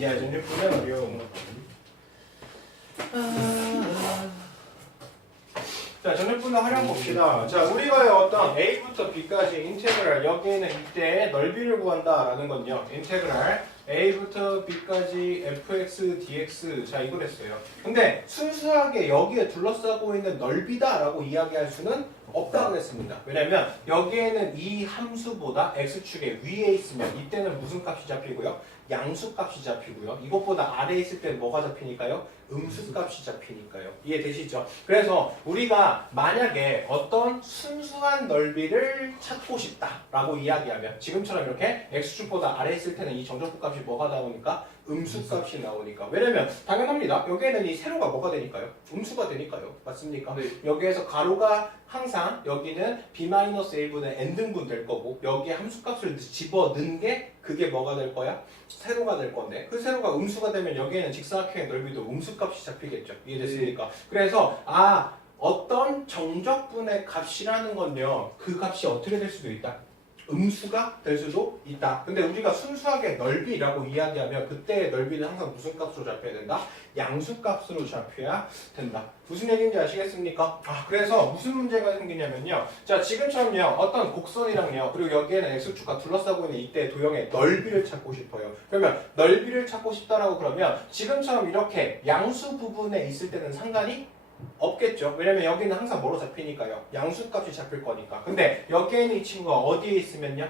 야, 전제분은 어려워. 자, 전제분은 활용 봅시다. 자, 우리가 어떤 a부터 b까지 인테그랄, 여기에는 이때의 넓이를 구한다라는 건요. 인테그랄 a부터 b까지 fx dx. 자, 이거랬어요. 근데 순수하게 여기에 둘러싸고 있는 넓이다라고 이야기할 수는 없다고 했습니다. 왜냐면 여기에는 이 함수보다 x축의 위에 있으면 이때는 무슨 값이 잡히고요? 양수값이 잡히고요. 이것보다 아래에 있을 때는 뭐가 잡히니까요? 음수값이 잡히니까요. 이해되시죠? 그래서 우리가 만약에 어떤 순수한 넓이를 찾고 싶다라고 이야기하면 지금처럼 이렇게 x축보다 아래에 있을 때는 이 정적분 값이 뭐가 나오니까? 음수값이 나오니까. 왜냐면 당연합니다. 여기에는 이 세로가 뭐가 되니까요? 음수가 되니까요. 맞습니까? 네. 여기에서 가로가 항상 여기는 b-a분의 n등분 될 거고 여기에 함수값을 집어넣은 게 그게 뭐가 될 거야? 세로가 될 건데 그 세로가 음수가 되면 여기에는 직사각형의 넓이도 음수값이 잡히겠죠. 이해됐습니까? 네. 그래서 어떤 정적분의 값이라는 건요. 그 값이 어떻게 될 수도 있다. 음수가 될 수도 있다. 근데 우리가 순수하게 넓이라고 이야기하면 그때의 넓이는 항상 무슨 값으로 잡혀야 된다? 양수값으로 잡혀야 된다. 무슨 얘기인지 아시겠습니까? 그래서 무슨 문제가 생기냐면요. 자, 지금처럼요. 어떤 곡선이랑요. 그리고 여기에는 x축과 둘러싸고 있는 이때 도형의 넓이를 찾고 싶어요. 그러면 넓이를 찾고 싶다라고 그러면 지금처럼 이렇게 양수 부분에 있을 때는 상관이 없겠죠. 왜냐면 여기는 항상 뭐로 잡히니까요. 양수값이 잡힐 거니까. 근데 여기에는 이 친구가 어디에 있으면요?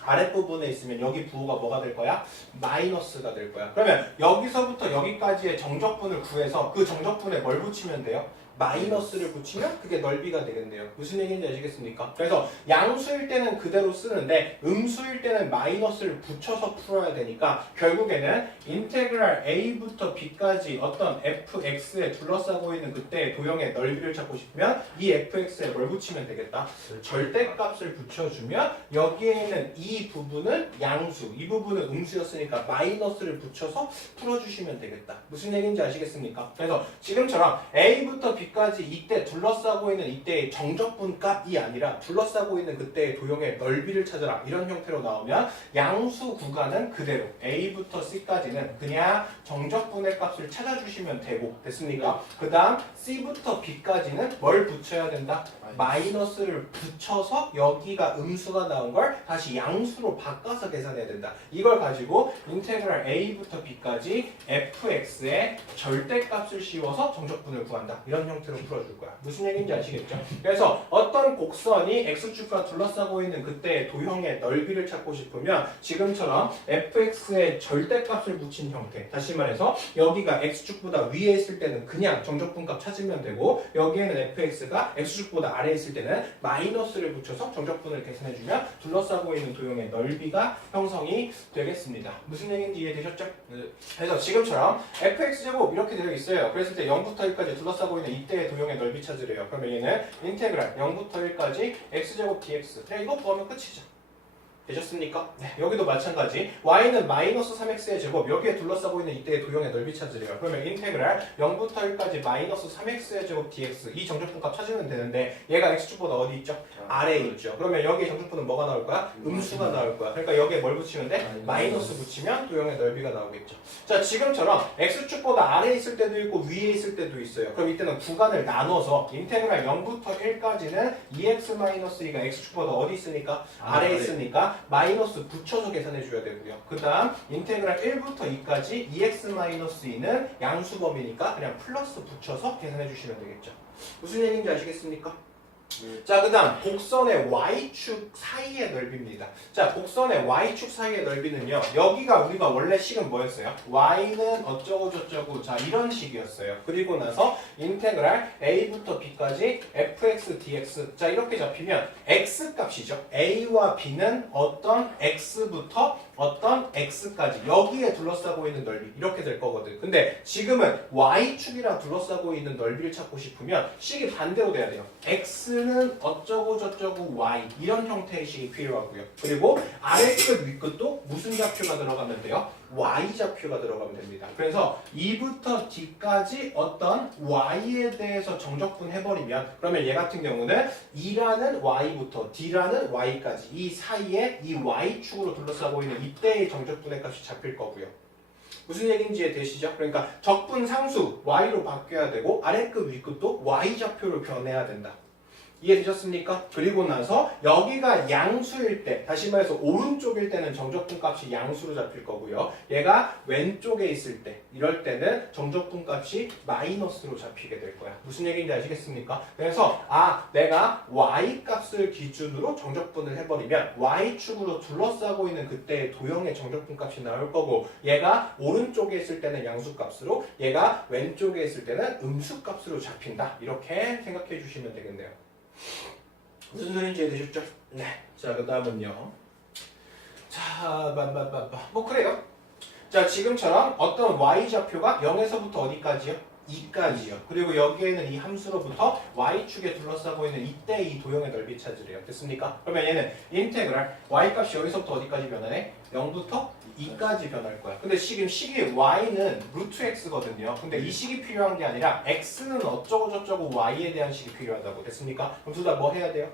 아랫부분에 있으면 여기 부호가 뭐가 될 거야? 마이너스가 될 거야. 그러면 여기서부터 여기까지의 정적분을 구해서 그 정적분에 뭘 붙이면 돼요? 마이너스를 붙이면 그게 넓이가 되겠네요. 무슨 얘기인지 아시겠습니까? 그래서 양수일 때는 그대로 쓰는데 음수일 때는 마이너스를 붙여서 풀어야 되니까 결국에는 인테그랄 a부터 b까지 어떤 fx에 둘러싸고 있는 그때의 도형의 넓이를 찾고 싶으면 이 fx에 뭘 붙이면 되겠다? 절대값을 붙여주면 여기에 있는 이 부분은 양수, 이 부분은 음수였으니까 마이너스를 붙여서 풀어주시면 되겠다. 무슨 얘기인지 아시겠습니까? 그래서 지금처럼 a부터 b까지 이때 둘러싸고 있는 이때의 정적분 값이 아니라 둘러싸고 있는 그때의 도형의 넓이를 찾아라 이런 형태로 나오면 양수 구간은 그대로 a부터 c까지는 그냥 정적분의 값을 찾아주시면 되고 됐습니까? 그 다음 c부터 b까지는 뭘 붙여야 된다? 마이너스를 붙여서 여기가 음수가 나온 걸 다시 양수로 바꿔서 계산해야 된다. 이걸 가지고 인테그랄 a부터 b까지 fx의 절대값을 씌워서 정적분을 구한다. 이런 형태로 풀어줄 거야. 무슨 얘기인지 아시겠죠? 그래서 어떤 곡선이 x축과 둘러싸고 있는 그때의 도형의 넓이를 찾고 싶으면 지금처럼 fx의 절대값을 붙인 형태. 다시 말해서 여기가 x축보다 위에 있을 때는 그냥 정적분값 찾으면 되고 여기에는 fx가 x축보다 아래에 있을 때는 마이너스를 붙여서 정적분을 계산해주면 둘러싸고 있는 도형의 넓이가 형성이 되겠습니다. 무슨 얘기인지 이해되셨죠? 그래서 지금처럼 fx제곱 이렇게 되어 있어요. 그랬을 때 0부터 1까지 둘러싸고 있는 이때의 도형의 넓이 찾으래요. 그러면 얘는 인테그랄 0부터 1까지 x제곱 dx 그냥 이거 구하면 끝이죠. 되셨습니까? 네, 여기도 마찬가지 y는 마이너스 3x의 제곱 여기에 둘러싸고 있는 이때의 도형의 넓이 찾으래요. 그러면 인테그랄 0부터 1까지 마이너스 3x의 제곱 dx 이 정적분값 찾으면 되는데 얘가 x축보다 어디 있죠? 아래에 있죠. 그러면 여기에 정적분은 뭐가 나올 거야? 음수가 나올 거야. 그러니까 여기에 뭘 붙이면 돼? 마이너스 붙이면 도형의 넓이가 나오겠죠. 자, 지금처럼 x축보다 아래에 있을 때도 있고 위에 있을 때도 있어요. 그럼 이때는 구간을 나눠서 인테그랄 0부터 1까지는 2x-2가 x축보다 어디 있으니까? 아래에 있으니까 마이너스 붙여서 계산해 줘야 되고요. 그 다음 인테그랄 1부터 2까지 2x-2는 양수범위니까 그냥 플러스 붙여서 계산해 주시면 되겠죠. 무슨 얘기인지 아시겠습니까? 자, 그 다음 곡선의 y축 사이의 넓이입니다. 자, 곡선의 y축 사이의 넓이는요. 여기가 우리가 원래 식은 뭐였어요? y는 어쩌고 저쩌고 자 이런 식이었어요. 그리고 나서 인테그랄 a부터 b까지 fx dx 자 이렇게 잡히면 x값이죠. a와 b는 어떤 x부터 어떤 x까지 여기에 둘러싸고 있는 넓이 이렇게 될 거거든. 근데 지금은 y축이랑 둘러싸고 있는 넓이를 찾고 싶으면 식이 반대로 돼야 돼요. x는 어쩌고 저쩌고 y 이런 형태의 식이 필요하고요. 그리고 아래끝 위끝도 무슨 좌표가 들어가면 돼요? y좌표가 들어가면 됩니다. 그래서 2부터 d까지 어떤 y에 대해서 정적분 해버리면 그러면 얘 같은 경우는 2라는 y부터 d라는 y까지 이 사이에 이 y축으로 둘러싸고 있는 이때의 정적분의 값이 잡힐 거고요. 무슨 얘기인지 이해되시죠? 그러니까 적분 상수 y로 바뀌어야 되고 아래급 위급도 y좌표로 변해야 된다. 이해되셨습니까? 그리고 나서 여기가 양수일 때, 다시 말해서 오른쪽일 때는 정적분 값이 양수로 잡힐 거고요. 얘가 왼쪽에 있을 때, 이럴 때는 정적분 값이 마이너스로 잡히게 될 거야. 무슨 얘기인지 아시겠습니까? 그래서 내가 y 값을 기준으로 정적분을 해버리면 y축으로 둘러싸고 있는 그때의 도형의 정적분 값이 나올 거고, 얘가 오른쪽에 있을 때는 양수 값으로, 얘가 왼쪽에 있을 때는 음수 값으로 잡힌다. 이렇게 생각해 주시면 되겠네요. 무슨 소리인지 이해되셨죠? 네. 자, 그 다음은요. 자, 뭐 그래요. 자, 지금처럼 어떤 y좌표가 0에서부터 어디까지요? 2까지요. 그리고 여기에는 이 함수로부터 y축에 둘러싸고 있는 이때 이 도형의 넓이 찾으래요. 됐습니까? 그러면 얘는 인테그랄 y값이 여기서부터 어디까지 변하네? 0부터 2까지 변할 거야. 근데 지금 식이 y는 루트 x거든요. 근데 이 식이 필요한 게 아니라 x는 어쩌고 저쩌고 y에 대한 식이 필요하다고. 됐습니까? 그럼 둘 다 뭐 해야 돼요?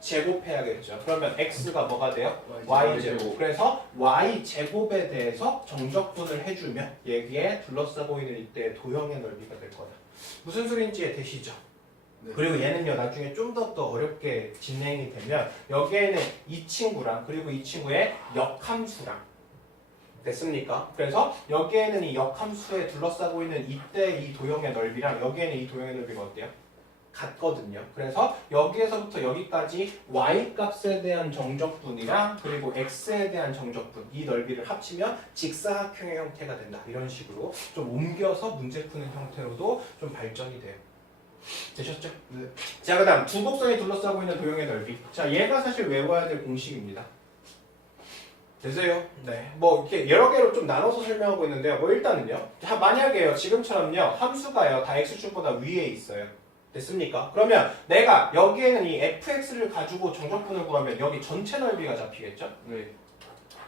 제곱해야겠죠. 그러면 x가 뭐가 돼요? y제곱. 그래서 y제곱에 대해서 정적분을 해주면 여기에 둘러싸고 있는 이때 도형의 넓이가 될 거다. 무슨 소리인지 이해되시죠? 네. 그리고 얘는요 나중에 좀 더 어렵게 진행이 되면 여기에는 이 친구랑 그리고 이 친구의 역함수랑 됐습니까? 그래서 여기에는 이 역함수에 둘러싸고 있는 이때 이 도형의 넓이랑 여기에는 이 도형의 넓이가 어때요? 같거든요. 그래서 여기에서부터 여기까지 y값에 대한 정적분이랑 그리고 x에 대한 정적분 이 넓이를 합치면 직사각형의 형태가 된다. 이런 식으로 좀 옮겨서 문제 푸는 형태로도 좀 발전이 돼요. 되셨죠? 네. 자, 그 다음 두 곡선이 둘러싸고 있는 도형의 넓이. 자, 얘가 사실 외워야 될 공식입니다. 되세요? 네. 뭐 이렇게 여러 개로 좀 나눠서 설명하고 있는데요. 뭐 일단은요. 자, 만약에요. 지금처럼요. 함수가요. 다 x축보다 위에 있어요. 됐습니까? 그러면 내가 여기에는 이 fx를 가지고 정적분을 구하면 여기 전체 넓이가 잡히겠죠? 네.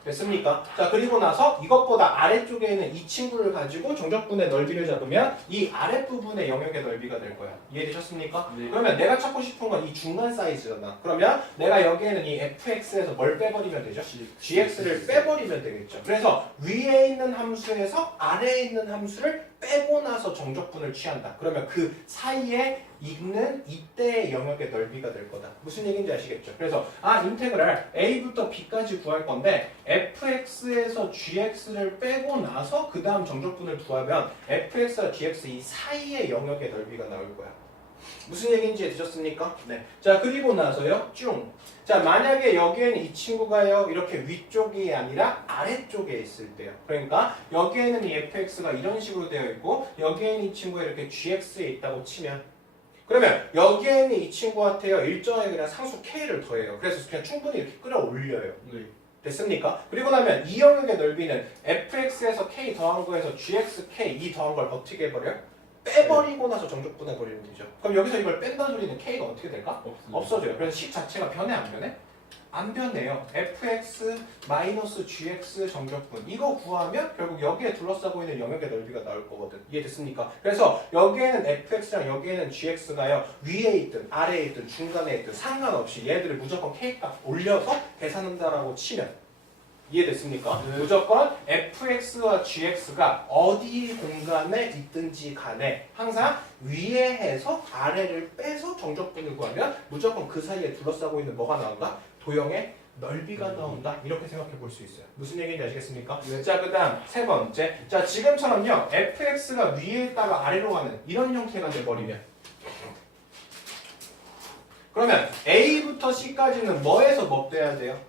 됐습니까? 자, 그리고 나서 이것보다 아래쪽에 있는 이 친구를 가지고 정적분의 넓이를 잡으면 이 아랫부분의 영역의 넓이가 될 거야. 이해되셨습니까? 네. 그러면 내가 찾고 싶은 건 이 중간 사이즈잖아. 그러면 내가 여기에는 이 fx에서 뭘 빼버리면 되죠? gx를 빼버리면 되겠죠. 그래서 위에 있는 함수에서 아래에 있는 함수를 빼고 나서 정적분을 취한다. 그러면 그 사이에 있는 이때의 영역의 넓이가 될 거다. 무슨 얘기인지 아시겠죠? 그래서 인테그랄 a부터 b까지 구할 건데 fx에서 gx를 빼고 나서 그 다음 정적분을 구하면 fx와 gx 이 사이의 영역의 넓이가 나올 거야. 무슨 얘기인지 드셨습니까? 네. 자, 그리고 나서요. 쭉. 자, 만약에 여기에는 이 친구가요. 이렇게 위쪽이 아니라 아래쪽에 있을 때요. 그러니까 여기에는 이 fx가 이런 식으로 되어 있고 여기에는 이 친구가 이렇게 gx에 있다고 치면 그러면 여기에는 이 친구한테요. 일정하게 그냥 상수 k를 더해요. 그래서 그냥 충분히 이렇게 끌어올려요. 네. 됐습니까? 그리고 나면 이 영역의 넓이는 fx에서 k 더한 거에서 gxk 이 더한 걸 어떻게 해버려요? 빼버리고 나서 정적분해버리는 거죠. 그럼 여기서 이걸 뺀다는 소리는 k가 어떻게 될까? 없어져요. 그래서 식 자체가 변해 안 변해? 안 변해요. fx-gx 정적분 이거 구하면 결국 여기에 둘러싸고 있는 영역의 넓이가 나올 거거든. 이해됐습니까? 그래서 여기에는 fx랑 여기에는 gx가요. 위에 있든 아래에 있든 중간에 있든 상관없이 얘들을 무조건 k값 올려서 계산한다라고 치면 이해됐습니까? 네. 무조건 fx와 gx가 어디 공간에 있든지 간에 항상 위에 해서 아래를 빼서 정적분을 구하면 무조건 그 사이에 둘러싸고 있는 뭐가 나온다? 도형의 넓이가 나온다. 이렇게 생각해 볼 수 있어요. 무슨 얘기인지 아시겠습니까? 네. 자, 그 다음 세 번째. 자, 지금처럼요. fx가 위에 있다가 아래로 가는 이런 형태가 돼버리면 그러면 a부터 c까지는 뭐에서 뭐 빼야 돼요?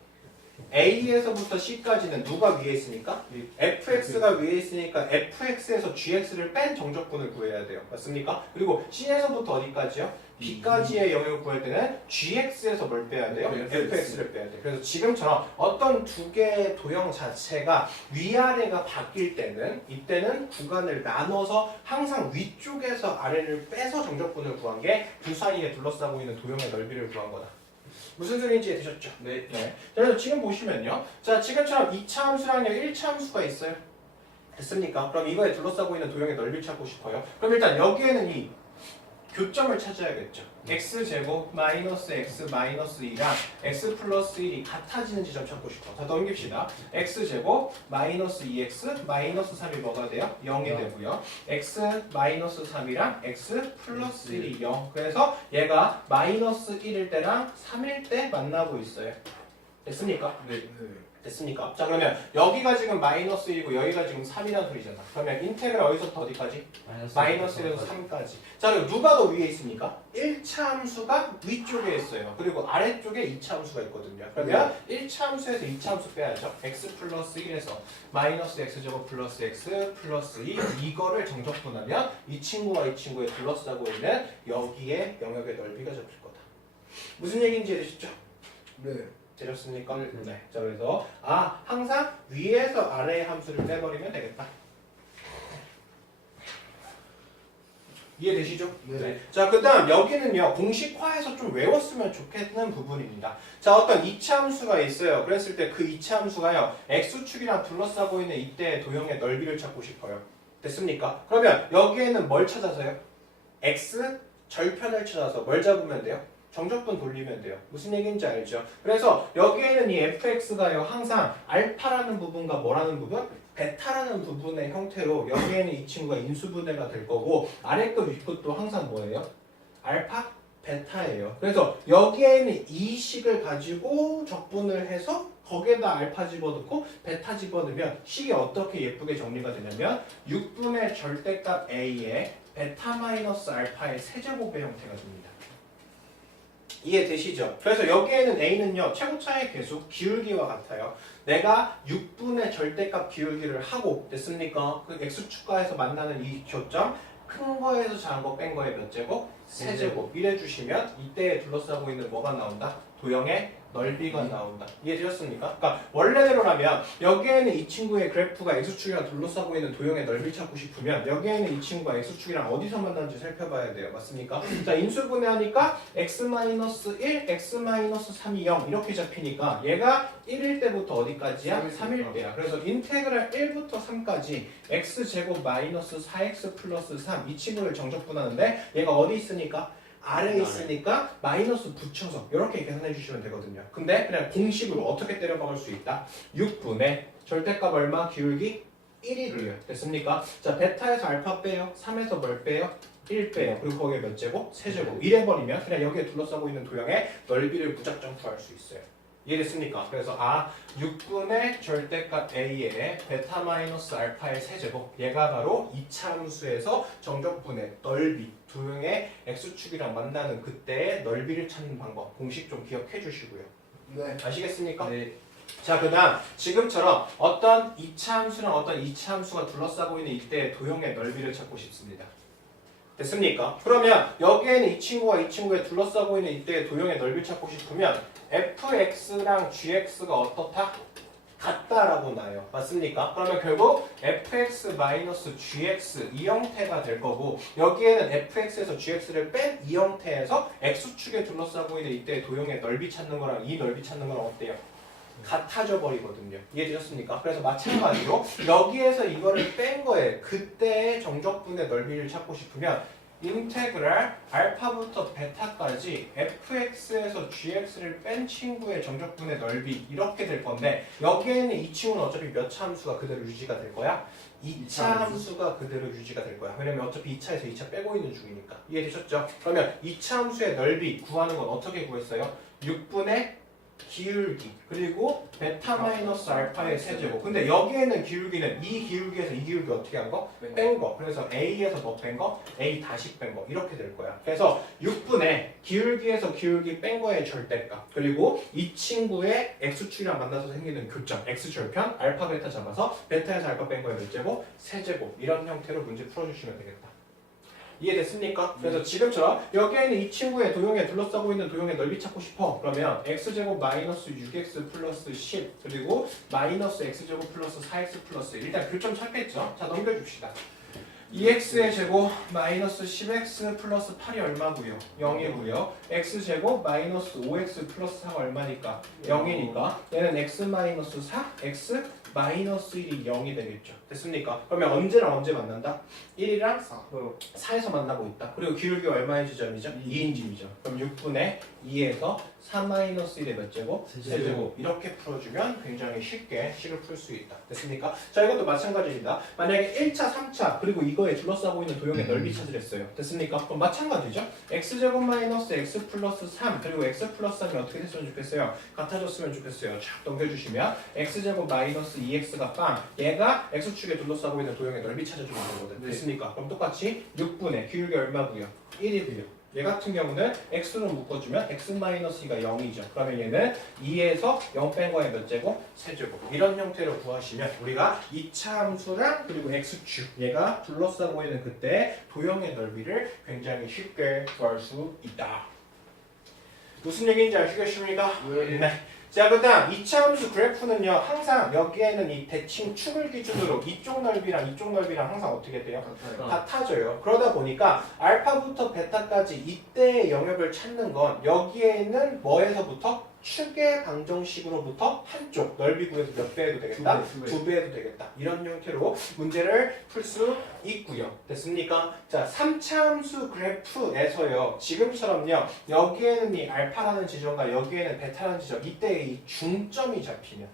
A에서부터 C까지는 누가 위에 있습니까? fx가 위에 있으니까 fx에서 gx를 뺀 정적분을 구해야 돼요. 맞습니까? 그리고 C에서부터 어디까지요? B까지의 영역을 구할 때는 gx에서 뭘 빼야 돼요? fx를 빼야 돼요. 그래서 지금처럼 어떤 두 개의 도형 자체가 위아래가 바뀔 때는 이때는 구간을 나눠서 항상 위쪽에서 아래를 빼서 정적분을 구한 게 두 사이에 둘러싸고 있는 도형의 넓이를 구한 거다. 무슨 소리인지 이해되셨죠? 네. 네. 그래서 지금 보시면요. 자, 지금처럼 2차 함수랑요 1차 함수가 있어요. 됐습니까? 그럼 이거에 둘러싸고 있는 도형의 넓이를 찾고 싶어요. 그럼 일단 여기에는 이 교점을 찾아야겠죠. x제곱 마이너스 x 마이너스 2랑 x 플러스 1이 같아지는 지점 찾고 싶어. 자, 넘깁시다. x제곱 마이너스 2x 마이너스 3이 뭐가 돼요? 0이 되고요. x 마이너스 3이랑 x 플러스 1이 0. 그래서 얘가 마이너스 1일 때랑 3일 때 만나고 있어요. 됐습니까? 네. 됐습니까? 자, 그러면 여기가 지금 마이너스 1이고 여기가 지금 3이라는 소리잖아. 그러면 인테그랄 어디서부터 어디까지? 마이너스 1에서 3까지. 자, 그럼 누가 더 위에 있습니까? 1차 함수가 위쪽에 있어요. 그리고 아래쪽에 2차 함수가 있거든요. 그러면 1차 함수에서 2차 함수 빼야죠. x 플러스 1에서 마이너스 x제곱 플러스 x 플러스 2 이거를 정적분하면 이 친구와 이 친구의 둘러싸고 있는 여기에 영역의 넓이가 잡힐 거다. 무슨 얘기인지 이해되셨죠? 네. 되셨습니까? 네. 자, 그래서 항상 위에서 아래의 함수를 빼버리면 되겠다. 이해되시죠? 네. 자, 그 다음 여기는요, 공식화해서 좀 외웠으면 좋겠는 부분입니다. 자, 어떤 2차 함수가 있어요. 그랬을 때 그 2차 함수가요, x축이랑 둘러싸고 있는 이때의 도형의 넓이를 찾고 싶어요. 됐습니까? 그러면 여기에는 뭘 찾아서요? x 절편을 찾아서 뭘 잡으면 돼요? 정적분 돌리면 돼요. 무슨 얘기인지 알죠? 그래서 여기에는 이 fx가요, 항상 알파라는 부분과 뭐라는 부분? 베타라는 부분의 형태로 여기에는 이 친구가 인수분해가 될 거고 아래 것 위 것도 항상 뭐예요? 알파, 베타예요. 그래서 여기에는 이 식을 가지고 적분을 해서 거기에다 알파 집어넣고 베타 집어넣으면 식이 어떻게 예쁘게 정리가 되냐면 6분의 절대값 a에 베타 마이너스 알파의 세제곱의 형태가 됩니다. 이해되시죠? 그래서 여기에는 a는요, 최고차의 계수 기울기와 같아요. 내가 6분의 절대값 기울기를 하고 됐습니까? 그 x축과에서 만나는 이 교점 큰 거에서 작은 거 뺀 거에 몇 제곱? 세제곱 이래 주시면 이때에 둘러싸고 있는 뭐가 나온다? 도형의 넓이가 나온다. 이해되셨습니까? 그러니까 원래대로라면 여기에는 이 친구의 그래프가 x축이랑 둘러싸고 있는 도형의 넓이를 찾고 싶으면 여기에는 이 친구가 x축이랑 어디서 만나는지 살펴봐야 돼요. 맞습니까? 자, 인수분해하니까 x-1, x-3이 0 이렇게 잡히니까 얘가 1일 때부터 어디까지야? 3일 때야. 그래서 인테그랄 1부터 3까지 x제곱 마이너스 4x 플러스 3 이 친구를 정적분하는데 얘가 어디 있으니까? 아래에 있으니까 마이너스 붙여서 이렇게 계산해 주시면 되거든요. 근데 그냥 공식으로 어떻게 때려박을 수 있다? 6분의 절대값 얼마? 기울기 1이 돼요. 됐습니까? 자, 베타에서 알파 빼요. 3에서 뭘 빼요? 1 빼요. 그리고 거기에 몇 제곱? 세제곱. 이래버리면 그냥 여기에 둘러싸고 있는 도형의 넓이를 무작정 구할 수 있어요. 이해됐습니까? 그래서 6분의 절대값 a의 베타 마이너스 알파의 세제곱 얘가 바로 2차 함수에서 정적분의 넓이 도형의 x축이랑 만나는 그때의 넓이를 찾는 방법 공식 좀 기억해 주시고요. 네. 아시겠습니까? 네. 자, 그 다음 지금처럼 어떤 2차 함수랑 어떤 2차 함수가 둘러싸고 있는 이때의 도형의 넓이를 찾고 싶습니다. 됐습니까? 그러면 여기에는 이 친구와 이 친구에 둘러싸고 있는 이때의 도형의 넓이를 찾고 싶으면 fx랑 gx가 어떻다? 같다라고 나요. 맞습니까? 그러면 결국 fx-gx 이 형태가 될 거고 여기에는 fx에서 gx를 뺀 이 형태에서 x축에 둘러싸고 있는 이때의 도형의 넓이 찾는 거랑 이 넓이 찾는 거랑 어때요? 같아져 버리거든요. 이해되셨습니까? 그래서 마찬가지로 여기에서 이거를 뺀 거에 그때의 정적분의 넓이를 찾고 싶으면 인테그랄 알파부터 베타까지 fx에서 gx를 뺀 친구의 정적분의 넓이 이렇게 될 건데 여기에는 이 친구는 어차피 몇 차 함수가 그대로 유지가 될 거야? 2차 함수가 그대로 유지가 될 거야. 왜냐면 어차피 2차에서 2차 빼고 있는 중이니까. 이해되셨죠? 그러면 2차 함수의 넓이 구하는 건 어떻게 구했어요? 6분의 기울기 그리고 베타 마이너스 알파의 세제곱. 근데 여기에는 기울기는 이 기울기에서 이 기울기 어떻게 한 거? 뺀 거. 그래서 a에서 뭐 뺀 거? a 다시 뺀 거. 이렇게 될 거야. 그래서 6분의 기울기에서 기울기 뺀 거의 절대값 그리고 이 친구의 x축이랑 만나서 생기는 교점 x절편 알파 베타 잡아서 베타에서 알파 뺀 거의 몇 제곱? 세제곱. 이런 형태로 문제 풀어주시면 되겠다. 이해됐습니까? 그래서 지금처럼 여기에는 이 친구의 도형에 둘러싸고 있는 도형의 넓이 찾고 싶어. 그러면 x제곱 마이너스 6x 플러스 10 그리고 마이너스 x제곱 플러스 4x 플러스 1 일단 교점 찾겠죠? 자, 넘겨줍시다. 2x의 제곱 마이너스 10x 플러스 8이 얼마고요? 0이고요. x제곱 마이너스 5x 플러스 4가 얼마니까? 0이니까 얘는 x 마이너스 4, x 마이너스 1이 0이 되겠죠. 됐습니까? 그러면 언제랑 언제 만난다? 1이랑 4에서 만나고 있다. 그리고 기울기 얼마의 지점이죠? 2인 지점이죠. 그럼 6분의 2에서 4-1의 몇 제곱? 세제곱. 이렇게 풀어주면 굉장히 쉽게 식을 풀 수 있다. 됐습니까? 자, 이것도 마찬가지입니다. 만약에 1차, 3차 그리고 이거에 둘러싸고 있는 도형의 넓이 찾으려 했어요. 됐습니까? 그럼 마찬가지죠. x제곱 마이너스 x 플러스 3 그리고 x 플러스 3이 어떻게 됐으면 좋겠어요? 같아졌으면 좋겠어요. 쫙 넘겨주시면 x제곱 마이너스 2x가 빵. 얘가 x축에 둘러싸고 있는 도형의 넓이 찾아주는 거거든. 됐습니까? 그럼 똑같이 6분의 기울기 얼마고요? 1이고요. 얘 같은 경우는 x로 묶어주면 x-2가 0이죠. 그러면 얘는 2에서 0 뺀 거에 몇 제곱? 세제곱. 이런 형태로 구하시면 우리가 2차 함수랑 그리고 x축 얘가 둘러싸고 있는 그때 도형의 넓이를 굉장히 쉽게 구할 수 있다. 무슨 얘기인지 아시겠습니까? 네. 자, 그 다음 2차 함수 그래프는요 항상 여기에는 이 대칭 축을 기준으로 이쪽 넓이랑 이쪽 넓이랑 항상 어떻게 돼요? 같아져요. 그러다 보니까 알파부터 베타까지 이때의 영역을 찾는 건 여기에 있는 뭐에서부터? 축의 방정식으로부터 한쪽 넓이 구해서 몇 배 해도 되겠다? 2배 해도 되겠다. 이런 형태로 문제를 풀 수 있고요. 됐습니까? 자, 3차 함수 그래프에서요. 지금처럼요. 여기에는 이 알파라는 지점과 여기에는 베타라는 지점 이때의 이 중점이 잡히면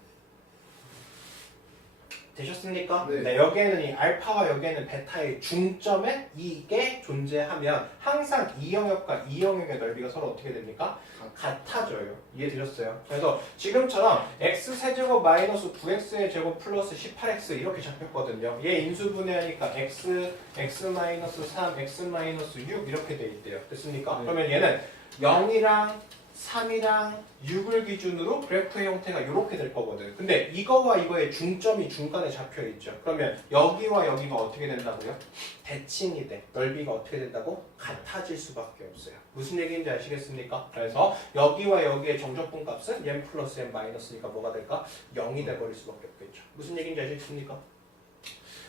되셨습니까? 네. 여기에는 이 알파와 여기에는 베타의 중점에 이게 존재하면 항상 이 영역과 이 영역의 넓이가 서로 어떻게 됩니까? 같아져요. 이해되셨어요? 그래서 지금처럼 x-세제곱 마이너스 9x의 제곱 플러스 18x 이렇게 잡혔거든요. 얘 인수분해하니까 x, x-3, x-6 이렇게 돼 있대요. 됐습니까? 네. 그러면 얘는 0이랑 3이랑 6을 기준으로 그래프의 형태가 이렇게 될 거거든. 근데 이거와 이거의 중점이 중간에 잡혀 있죠. 그러면 여기와 여기가 어떻게 된다고요? 대칭이 돼. 넓이가 어떻게 된다고? 같아질 수밖에 없어요. 무슨 얘기인지 아시겠습니까? 그래서 여기와 여기의 정적분 값은 n 플러스 n 마이너스니까 뭐가 될까? 0이 돼버릴 수밖에 없겠죠. 무슨 얘기인지 아시겠습니까?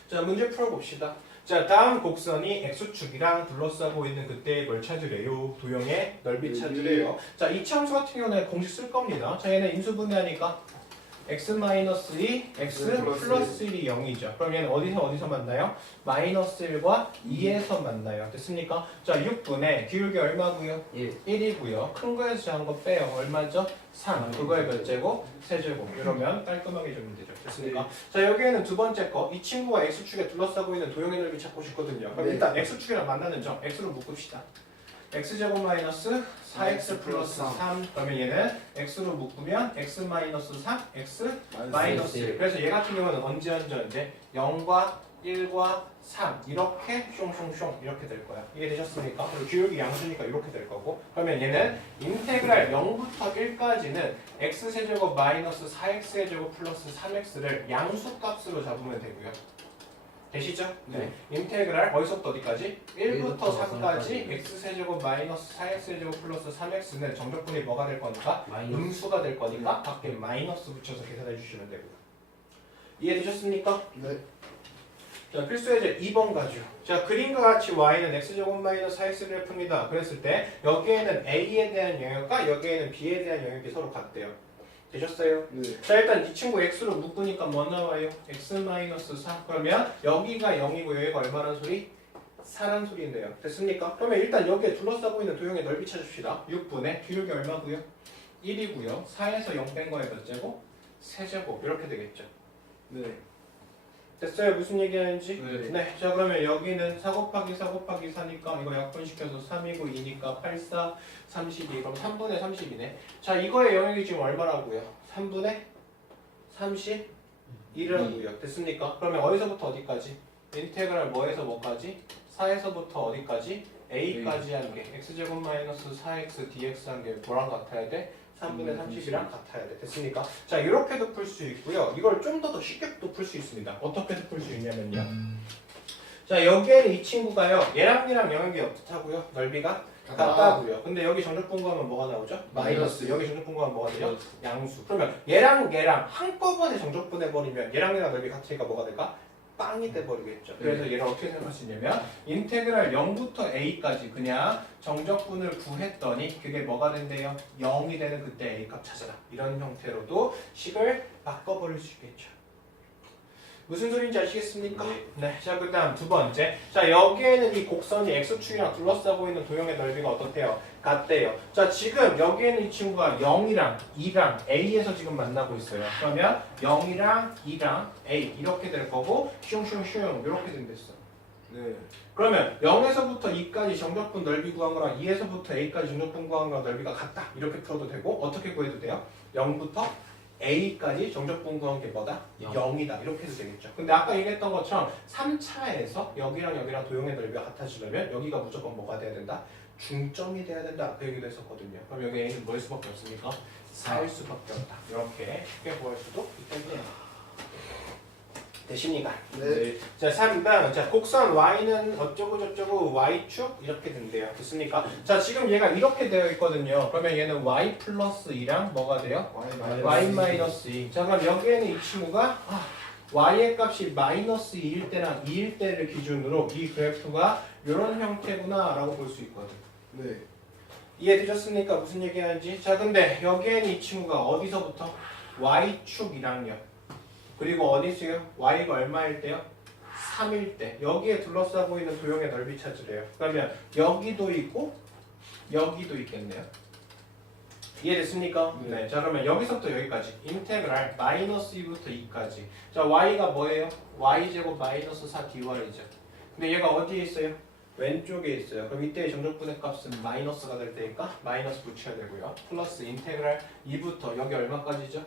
자, 문제 풀어봅시다. 자, 다음 곡선이 x축이랑 둘러싸고 있는 그때의 뭘 찾으래요? 도형의 넓이 찾으래요. 자, 이 함수 같은 경우는 공식 쓸 겁니다. 자, 얘는 인수분해하니까 x-2, x 플러스 1이 0이죠. 그럼 얘는 어디서 만나요? 마이너스 1과 2에서 만나요. 됐습니까? 자, 6분의 기울기 얼마고요? 1이고요. 큰 거에서 작은 거 빼요. 얼마죠? 3. 그거의 몇 제곱? 세제곱. 이러면 깔끔하게 적으면 되죠. 됐습니까? 자, 여기에는 두 번째 거. 이 친구가 x축에 둘러싸고 있는 도형의 넓이 찾고 싶거든요. 그럼 일단 x축이랑 만나는 점 x로 묶읍시다. x제곱 마이너스 4x 플러스 3 그러면 얘는 x로 묶으면 x 마이너스 3, x 마이너스 1 그래서 얘 같은 경우는 언제 0과 1과 3 이렇게 숑숑숑 이렇게 될 거야. 이해되셨습니까? 그리고 기울기 양수니까 이렇게 될 거고 그러면 얘는 인테그랄 0부터 1까지는 x세제곱 마이너스 4x의 플러스 3x를 양수값으로 잡으면 되고요. 되시죠? 네. 인테그랄 어디서부터 어디까지? 1부터 3까지 x세제곱 마이너스 4x제곱 플러스 3x는 정적분이 뭐가 될 거니까? 음수가 될 거니까 밖에 마이너스 붙여서 계산해 주시면 되고요. 이해되셨습니까? 네. 자, 필수예제 2번 가죠. 자, 그림과 같이 y는 x제곱 마이너스 4x 그래프입니다. 그랬을 때 여기에는 a에 대한 영역과 여기에는 b에 대한 영역이 서로 같대요. 되셨어요? 네. 자, 일단 이 친구 x로 묶으니까 뭐 나와요? x-4 그러면 여기가 0이고 여기가 얼마란 소리? 4란 소리인데요. 됐습니까? 그러면 일단 여기에 둘러싸고 있는 도형의 넓이 찾읍시다. 6분의 기울기 얼마고요? 1이고요. 4에서 0 뺀 거에 몇 제곱? 세제곱 이렇게 되겠죠. 네. 됐어요? 무슨 얘기하는지? 네. 자, 그러면 여기는 4 곱하기 4 곱하기 4니까 이거 약분시켜서 3이고 2니까 8, 4, 32 그럼 3분의 30이네. 자, 이거의 영역이 지금 얼마라고요? 3분의 31이라고요. 됐습니까? 그러면 어디서부터 어디까지? 인테그랄 뭐에서 뭐까지? 4에서부터 어디까지? a까지 한 게 x제곱 마이너스 4x dx 한 게 뭐랑 같아야 돼? 3분의 30이랑 같아야 돼. 됐습니까? 자, 이렇게도 풀 수 있고요. 이걸 좀 더 쉽게도 풀 수 있습니다. 어떻게도 풀 수 있냐면요. 자, 여기에는 이 친구가요. 얘랑 영역이 어떻다고요? 넓이가 같다고요. 근데 여기 정적분 구하면 뭐가 나오죠? 마이너스. 여기 정적분 구하면 뭐가 되죠? 양수. 그러면 얘랑 한꺼번에 정적분해버리면 얘랑 넓이 같으니까 뭐가 될까? 빵이 돼버리겠죠. 그래서 얘를 어떻게 생각할 수 있냐면 인테그랄 0부터 a까지 그냥 정적분을 구했더니 그게 뭐가 된대요? 0이 되는 그때 a 값 찾아라. 이런 형태로도 식을 바꿔버릴 수 있겠죠. 무슨 소리인지 아시겠습니까? 네. 자, 그 다음 두 번째. 자, 여기에는 이 곡선이 X축이랑 둘러싸고 있는 도형의 넓이가 어떻대요? 같대요. 자, 지금 여기에는 이 친구가 0이랑 2랑 A에서 지금 만나고 있어요. 그러면 0이랑 2랑 A 이렇게 될 거고 슝슝슝 이렇게 된댔어. 네. 그러면 0에서부터 2까지 정적분 넓이 구한 거랑 2에서부터 A까지 정적분 구한 거랑 넓이가 같다. 이렇게 풀어도 되고 어떻게 구해도 돼요? 0부터 A까지 정적분 구한 게 뭐다? 0이다. 이렇게 해도 되겠죠. 근데 아까 얘기했던 것처럼 3차에서 여기랑 여기랑 도형의 넓이가 같아지려면 여기가 무조건 뭐가 돼야 된다? 중점이 돼야 된다. 그 얘기도 했었거든요. 그럼 여기 A는 뭐일 수밖에 없습니까? 4일 수밖에 없다. 이렇게 쉽게 구할 수도 있겠네요. 되십니까? 네. 자, 3번. 자, 곡선 Y는 어쩌고 저쩌고 Y축 이렇게 된대요. 됐습니까? 자, 지금 얘가 이렇게 되어 있거든요. 그러면 얘는 Y 플러스 2랑 뭐가 돼요? Y 마이너스 2. 자, 그럼 여기에는 이 친구가 Y의 값이 마이너스 2일 때랑 2일 때를 기준으로 이 그래프가 이런 형태구나 라고 볼 수 있거든. 네. 이해되셨습니까? 무슨 얘기하는지? 자, 근데 여기에는 이 친구가 어디서부터? Y축이랑요. 그리고 어디 있어요? Y가 얼마일 때요? 3일 때. 여기에 둘러싸고 있는 도형의 넓이 찾으래요. 그러면 여기도 있고 여기도 있겠네요. 이해됐습니까? 네. 자, 그러면 여기서부터 여기까지 인테그랄 마이너스 2부터 2까지. 자, Y가 뭐예요? Y제곱 마이너스 4dy죠. 근데 얘가 어디에 있어요? 왼쪽에 있어요. 그럼 이때의 정적분의 값은 마이너스가 될 테니까 마이너스 붙여야 되고요. 플러스 인테그랄 2부터 여기 얼마까지죠?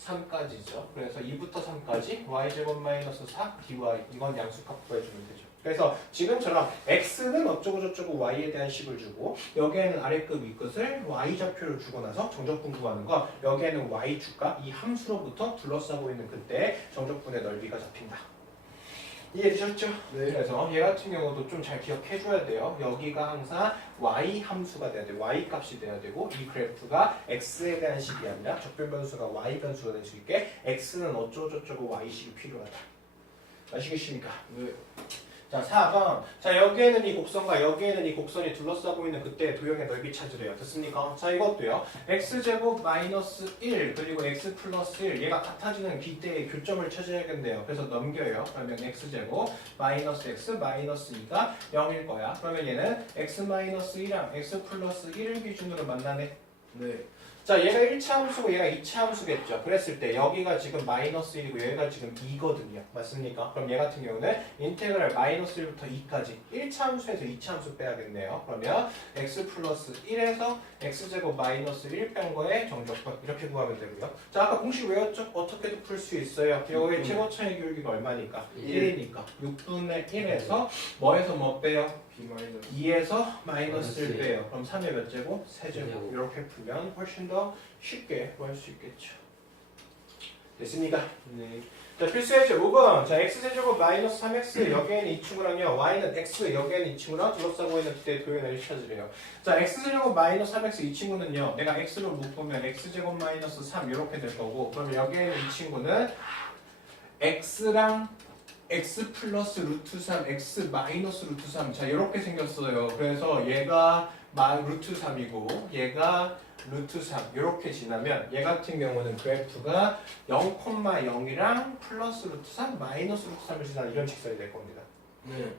3까지죠. 그래서 2부터 3까지 y제곱 마이너스 4 dy 이건 양수값 구해주면 되죠. 그래서 지금처럼 x는 어쩌고 저쩌고 y에 대한 식을 주고 여기에는 아래급 위끝을 y좌표를 주고 나서 정적분 구하는 거 여기에는 y축과 이 함수로부터 둘러싸고 있는 그때 정적분의 넓이가 잡힌다. 이해되셨죠? 네. 그래서 얘 같은 경우도 좀 잘 기억해줘야 돼요. 여기가 항상 y 함수가 돼야 돼요. y 값이 돼야 되고 이 그래프가 x에 대한 식이 아니라 적별 변수가 y 변수가 될 수 있게 x는 어쩌고저쩌고 y식이 필요하다. 아시겠습니까? 네. 자, 4번. 자, 여기에는 이 곡선과 여기에는 이 곡선이 둘러싸고 있는 그때 도형의 넓이 찾으래요. 됐습니까? 자, 이것도요. x제곱 마이너스 1 그리고 x 플러스 1 얘가 같아지는 기대의 교점을 찾아야겠네요. 그래서 넘겨요. 그러면 x제곱 마이너스 x 마이너스 2가 0일 거야. 그러면 얘는 x 마이너스 2랑 x 플러스 1을 기준으로 만나네. 네. 자, 얘가 1차 함수고 얘가 2차 함수겠죠. 그랬을 때 여기가 지금 마이너스 1이고 얘가 지금 2거든요. 맞습니까? 그럼 얘 같은 경우는 인테그랄 마이너스 1부터 2까지 1차 함수에서 2차 함수 빼야겠네요. 그러면 x 플러스 1에서 x제곱 마이너스 1 뺀 거에 정적분 이렇게 구하면 되고요. 자, 아까 공식 외웠죠? 어떻게도 풀 수 있어요. 여기에 최고차의 기울기가 얼마니까? 1이니까 6분의 1에서 뭐에서 뭐 빼요? B 마이너스 2에서 마이너스를 빼요. 그럼 3의 몇 제곱? 세제곱. 이렇게 풀면 훨씬 더 쉽게 구할 수 있겠죠. 됐습니까? 네. 자, 필수예제 5번. 자, x세제곱 마이너스 3x 여기에는 이 친구랑요. y는 x 여기에는 이 친구랑 둘러싸고 있는 그때의 도형을 찾으래요. 자, x세제곱 마이너스 3x 이 친구는요. 내가 x로 묶으면 x제곱 마이너스 3 이렇게 될 거고 그러면 여기에는 이 친구는 x랑 x 플러스 루트 3, x 마이너스 루트 3. 자, 이렇게 생겼어요. 그래서 얘가 루트 3이고 얘가 루트 3 이렇게 지나면 얘 같은 경우는 그래프가 0,0이랑 플러스 루트 3, 마이너스 루트 3을 지나는 이런 직선이 될 겁니다. 네.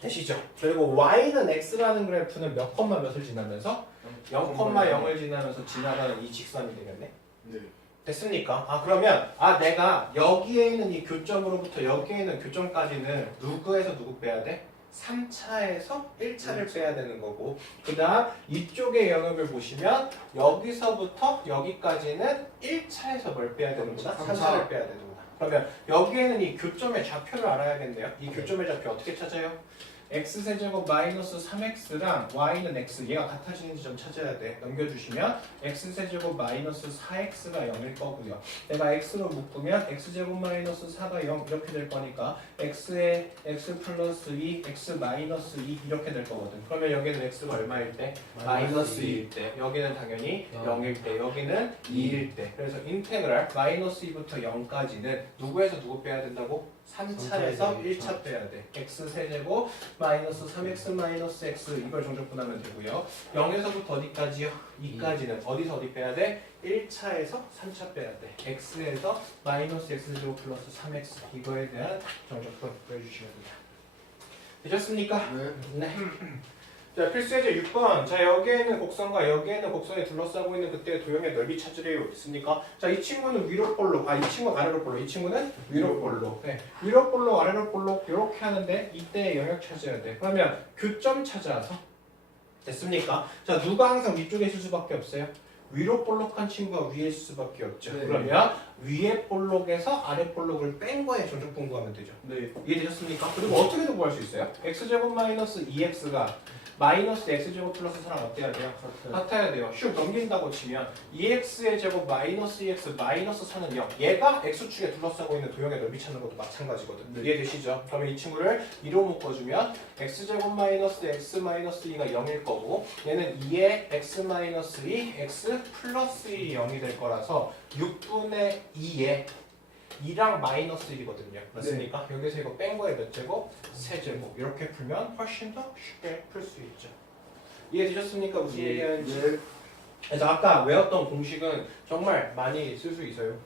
되시죠? 그리고 y는 x라는 그래프는 몇 콤마 몇을 지나면서 0,0을 지나면서 지나가는 이 직선이 되겠네. 네. 됐습니까? 그러면 내가 여기에 있는 이 교점으로부터 여기에 있는 교점까지는 누구에서 누구 빼야 돼? 3차에서 1차를 빼야 되는 거고 그 다음 이쪽의 영역을 보시면 여기서부터 여기까지는 1차에서 뭘 빼야 되는구나? 3차를 빼야 되는구나. 그러면 여기에는 이 교점의 좌표를 알아야겠네요. 이 교점의 좌표 어떻게 찾아요? x세제곱 마이너스 3x랑 y는 x 얘가 같아지는 지점 찾아야 돼. 넘겨주시면 x세제곱 마이너스 4x가 0일 거고요. 내가 x로 묶으면 x제곱 마이너스 4가 0 이렇게 될 거니까 x에 x 플러스 2, x 마이너스 2 이렇게 될 거거든. 그러면 여기는 x가 얼마일 때? 마이너스 2일 때. 여기는 당연히 0일 때. 여기는 2일 때. 그래서 인테그랄 마이너스 2부터 0까지는 누구에서 누구 빼야 된다고? 3차에서 1차 빼야 돼. x 세제곱 마이너스 3x 마이너스 x 이걸 정적분하면 되고요. 0에서부터 어디까지요? 2까지는 어디서 어디 빼야 돼? 1차에서 3차 빼야 돼. x에서 마이너스 x제곱 플러스 3x 이거에 대한 정적분 빼주시면 됩니다. 되셨습니까? 네. 자, 필수예제 6번. 자, 여기에는 곡선과 여기에는 곡선이 둘러싸고 있는 그때의 도형의 넓이 찾으래요. 됐습니까? 자, 이 친구는 위로 볼록, 이 친구는 아래로 볼록, 이 친구는 위로 볼록. 네. 위로 볼록, 아래로 볼록 이렇게 하는데 이때의 영역 찾아야 돼. 그러면 교점 찾아서 됐습니까? 자, 누가 항상 위쪽에 있을 수밖에 없어요? 위로 볼록한 친구가 위에 있을 수밖에 없죠. 네. 그러면 위에 볼록에서 아래 볼록을 뺀 거에 전적분 구하면 되죠. 네. 이해되셨습니까? 그리고 어떻게도 구할 수 있어요? x제곱 마이너스 2x가 마이너스 x제곱 플러스 4랑 어때야 돼요? 같아야 돼요. 슉 넘긴다고 치면 2x의 제곱 마이너스 2x 마이너스 4는 0. 얘가 x축에 둘러싸고 있는 도형의 넓이 찾는 것도 마찬가지거든. 네. 이해되시죠? 그러면 이 친구를 2로 묶어주면 x제곱 마이너스 x 마이너스 2가 0일 거고 얘는 2의 x 마이너스 2 x 플러스 2이 0이 될 거라서 6분의 2에 2랑 마이너스 1이거든요. 맞습니까? 여기서 이거 뺀 거에 몇 제곱? 세제곱. 이렇게 풀면 훨씬 더 쉽게 풀 수 있죠. 이해되셨습니까? 무슨 얘기하는지? 네. 그래서 아까 외웠던 공식은 정말 많이 쓸 수 있어요.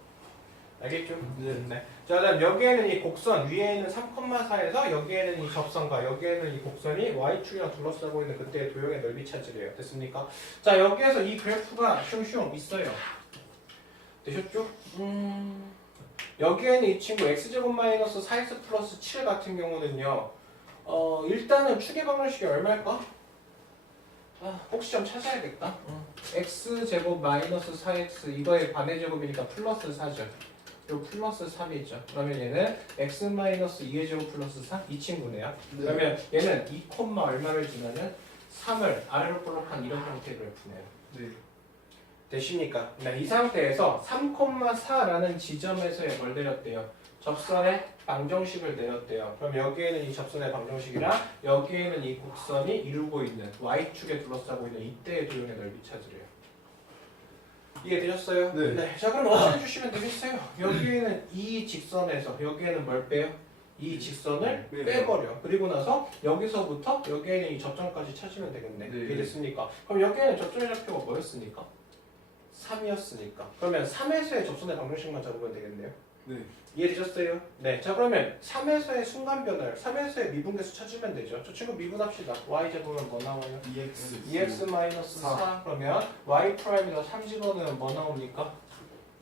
알겠죠? 네. 자, 그다음 여기에는 이 곡선 위에는 3,4에서 여기에는 이 접선과 여기에는 이 곡선이 y축이랑 둘러싸고 있는 그때의 도형의 넓이 찾으래요. 됐습니까? 자, 여기에서 이 그래프가 슝슝 있어요. 되셨죠? 여기에는 이 친구 x제곱 마이너스 4x 플러스 7 같은 경우는요. 일단은 추계 방정식이 얼마일까? 혹시 좀 찾아야겠다. x제곱 마이너스 4x 이거의 반의 제곱이니까 플러스 4죠. 요 플러스 3이죠. 그러면 얘는 x 마이너스 2의 제곱 플러스 4? 이 친구네요. 네. 그러면 얘는 2, 얼마를 주면은 3을 아래로 볼록한 이런 형태의 그래프네요. 네. 되십니까? 네, 이 상태에서 3,4라는 지점에서의 뭘 내렸대요? 접선의 방정식을 내렸대요. 그럼 여기에는 이 접선의 방정식이랑 여기에는 이 곡선이 이루고 있는 y축에 둘러싸고 있는 이때의 도형의 넓이 찾으래요. 이해되셨어요? 네. 자, 그럼 어떻게 해주시면 되겠어요? 여기에는 이 직선에서 여기에는 뭘 빼요? 이 직선을 네. 빼버려. 그리고 나서 여기서부터 여기에는 이 접점까지 찾으면 되겠네. 네. 이해됐습니까? 그럼 여기에는 접점의 좌표가 뭐였습니까? 3이었으니까. 그러면 3에서의 접선의 방정식만 잡으면 되겠네요. 네. 이해되셨어요? 네. 자, 그러면 3에서의 순간 변화를 3에서의 미분계수 찾으면 되죠. 저 친구 미분합시다. y 제곱은 뭐 나와요? 2x 마이너스 4. 그러면 y 프라임에서 3 집어넣으면 뭐 나옵니까?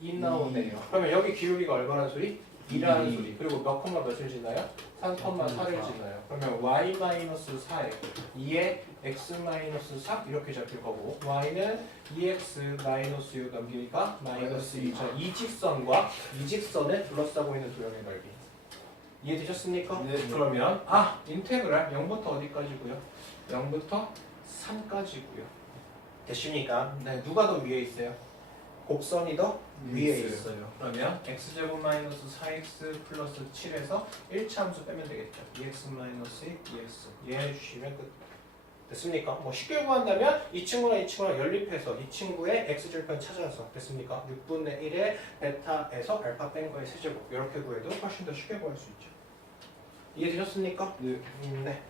2 나오네요. 그러면 여기 기울기가 얼마나 소리? 2라는 소리. 그리고 몇 콤마 몇을 지나요? 3,4를 지나요. 그러면 y 마이너스 4에 2에 x 마이너스 4 이렇게 잡힐 거고 y는 2x 마이너스 6 넘기니까 마이너스 2죠. 이 직선과 이 직선에 둘러싸고 있는 도형의 넓이. 이해되셨습니까? 네. 그러면 인테그랄 0부터 어디까지고요? 0부터 3까지고요. 되십니까? 네. 누가 더 위에 있어요? 곡선이 더 위에 있어요. 그러면 x제곱 마이너스 4x 플러스 7에서 1차 함수 빼면 되겠죠. 2x 마이너스 2x 얘 해주시면 끝. 됐습니까? 뭐 쉽게 구한다면 이 친구랑 이 친구랑 연립해서 이 친구의 x절편 찾아서 됐습니까? 6분의 1의 베타에서 알파 뺀 거의 세제곱 이렇게 구해도 훨씬 더 쉽게 구할 수 있죠. 이해되셨습니까? 네. 네.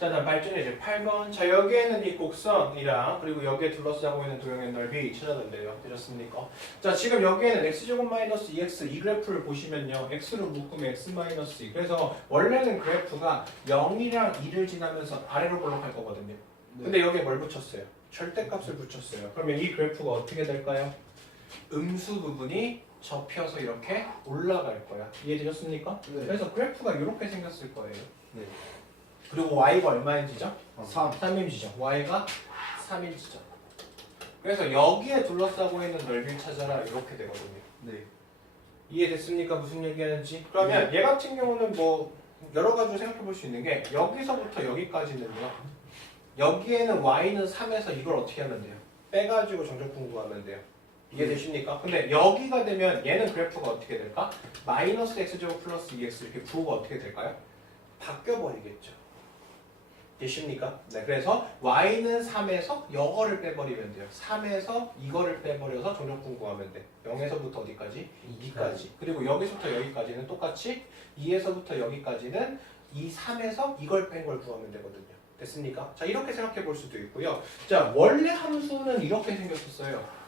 자, 다음 발전의 이제 8번. 자, 여기에는 이 곡선이랑 그리고 여기에 둘러싸고 있는 도형의 넓이 찾아낸대요. 되셨습니까? 자, 지금 여기에는 x제곱 마이너스 2x 이 그래프를 보시면요. x로 묶으면 x 마이너스 2. 그래서 원래는 그래프가 0이랑 2를 지나면서 아래로 볼록할 거거든요. 근데 여기에 뭘 붙였어요? 절대값을 붙였어요. 그러면 이 그래프가 어떻게 될까요? 음수 부분이 접혀서 이렇게 올라갈 거야. 이해되셨습니까? 네. 그래서 그래프가 이렇게 생겼을 거예요. 네. 그리고 y가 얼마인지죠? 3. 3인지죠. y가 3인지죠. 그래서 여기에 둘러싸고 있는 넓이를 찾아라 이렇게 되거든요. 네. 이해됐습니까? 무슨 얘기하는지? 그러면 얘 같은 경우는 뭐 여러 가지로 생각해 볼 수 있는 게 여기서부터 여기까지는요. 여기에는 y는 3에서 이걸 어떻게 하면 돼요? 빼가지고 정적분 구하면 돼요. 이해되십니까? 근데 여기가 되면 얘는 그래프가 어떻게 될까? 마이너스 x제곱 플러스 2x 이렇게 부호가 어떻게 될까요? 바뀌어버리겠죠. 되십니까? 네, 그래서 y는 3에서 이거를 빼버리면 돼요. 3에서 이거를 빼버려서 정적분 구하면 돼. 0에서부터 어디까지? 2까지. 그리고 여기서부터 여기까지는 똑같이 2에서부터 여기까지는 이 3에서 이걸 뺀 걸 구하면 되거든요. 됐습니까? 자, 이렇게 생각해 볼 수도 있고요. 자, 원래 함수는 이렇게 생겼었어요.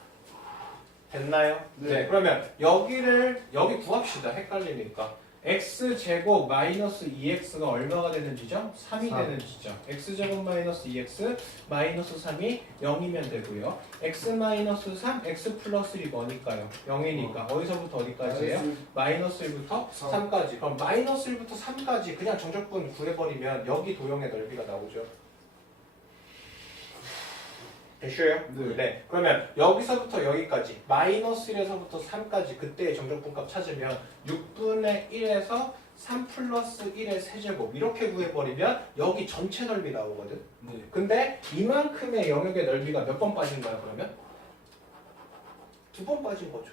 됐나요? 네. 그러면 여기 구합시다. 헷갈리니까. x제곱 마이너스 2x가 얼마가 되는 지점? 3이 되는 지점. x제곱 마이너스 2x 마이너스 3이 0이면 되고요. x 마이너스 3, x 플러스 1이 뭐니까요? 0이니까 어디서부터 어디까지예요? 마이너스 1부터 3까지. 그럼 마이너스 1부터 3까지 그냥 정적분 구해버리면 여기 도형의 넓이가 나오죠. 되셔요? 네. 그러면 여기서부터 여기까지 마이너스 1에서부터 3까지 그때의 정적분값 찾으면 6분의 1에서 3 플러스 1의 세제곱 이렇게 구해버리면 여기 전체 넓이 나오거든. 근데 이만큼의 영역의 넓이가 몇 번 빠진 거야 그러면? 2번 빠진 거죠.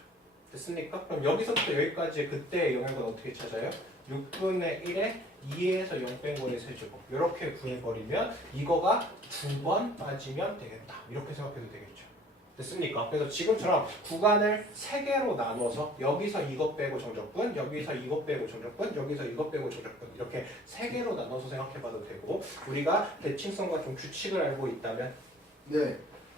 됐습니까? 그럼 여기서부터 여기까지 그때의 영역은 어떻게 찾아요? 6분의 1에 2에서 0 뺀 거의 세제곱 이렇게 구해버리면 이거가 2번 빠지면 되겠다. 이렇게 생각해도 되겠죠. 됐습니까? 그래서 지금처럼 구간을 3개로 나눠서 여기서 이것 빼고 정적분, 여기서 이것 빼고 정적분, 여기서 이것 빼고 정적분 이렇게 3개로 나눠서 생각해봐도 되고 우리가 대칭성과 좀 규칙을 알고 있다면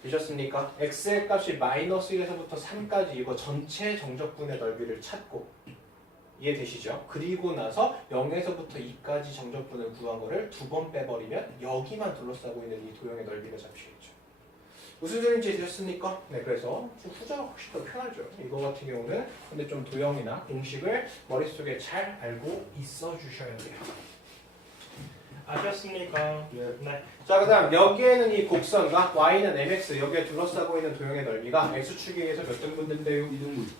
되셨습니까? x의 값이 마이너스 1에서부터 3까지 이거 전체 정적분의 넓이를 찾고 이해되시죠? 그리고 나서 0에서부터 2까지 정적분을 구한 거를 2번 빼버리면 여기만 둘러싸고 있는 이 도형의 넓이가 잡히겠죠. 무슨 소리인지 되셨습니까? 네, 그래서 후자가 훨씬 더 편하죠. 이거 같은 경우는 근데 좀 도형이나 공식을 머릿속에 잘 알고 있어 주셔야 돼요. 아셨습니까? 네. 자, 그 다음 여기에는 이 곡선과 y는 mx 여기에 둘러싸고 있는 도형의 넓이가 x축에 의해서 몇 등분 된대요?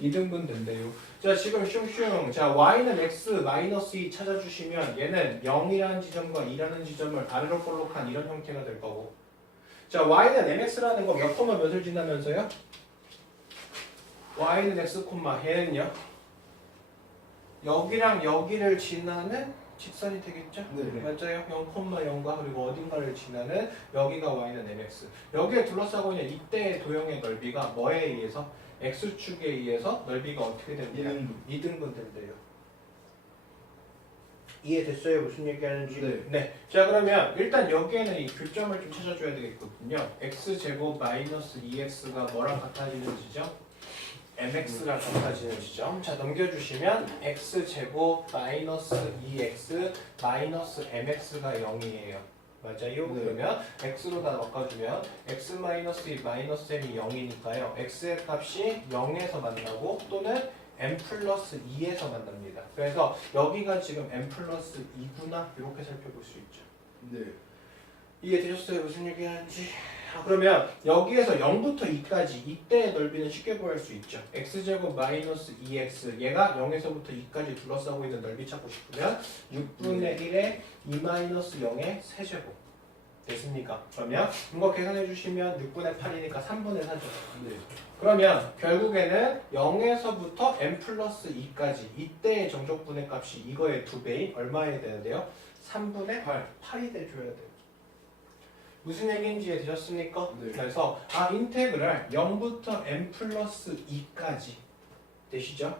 2등분 된대요. 자, 지금 슝슝. 자, y는 x 마이너스 2 찾아주시면 얘는 0이라는 지점과 2라는 지점을 아래로 볼록한 이런 형태가 될 거고. 자, y는 mx라는 거 몇 콤마 몇을 지나면서요? y는 x 콤마 얘는요? 여기랑 여기를 지나는 직선이 되겠죠? 맞아요. 0,0과 그리고 어딘가를 지나는 여기가 y는 mx. 여기에 둘러싸고 있는 이때의 도형의 넓이가 뭐에 의해서? x축에 의해서 넓이가 어떻게 된대요? 2등분 된대요. 이해됐어요? 무슨 얘기하는지? 네. 자, 그러면 일단 여기에는 이 교점을 좀 찾아줘야 되겠거든요. x제곱 마이너스 2x가 뭐랑 같아지는 지점? mx랑 같아지는 지점. 자, 넘겨주시면 x제곱 마이너스 2x 마이너스 mx가 0이에요. 맞아요? 그러면 x로 다 바꿔주면 x 마이너스 2 마이너스 m이 0이니까요. x의 값이 0에서 만나고 또는 m 플러스 2에서 만납니다. 그래서 여기가 지금 m 플러스 2구나 이렇게 살펴볼 수 있죠. 이해되셨어요? 무슨 얘기하는지? 그러면 여기에서 0부터 2까지 이때의 넓이는 쉽게 구할 수 있죠. x제곱 마이너스 2x 얘가 0에서부터 2까지 둘러싸고 있는 넓이 찾고 싶으면 6분의 1에 2 마이너스 0의 세제곱 됐습니까? 그러면 이거 계산해 주시면 6분의 8이니까 3분의 4죠. 그러면 결국에는 0에서부터 m 플러스 2까지 이때의 정적분의 값이 이거의 2배인 얼마에 되는데요? 3분의 8이 돼줘야 돼요. 무슨 얘기인지 이해되셨습니까? 그래서 인테그랄 0부터 m 플러스 2까지 되시죠?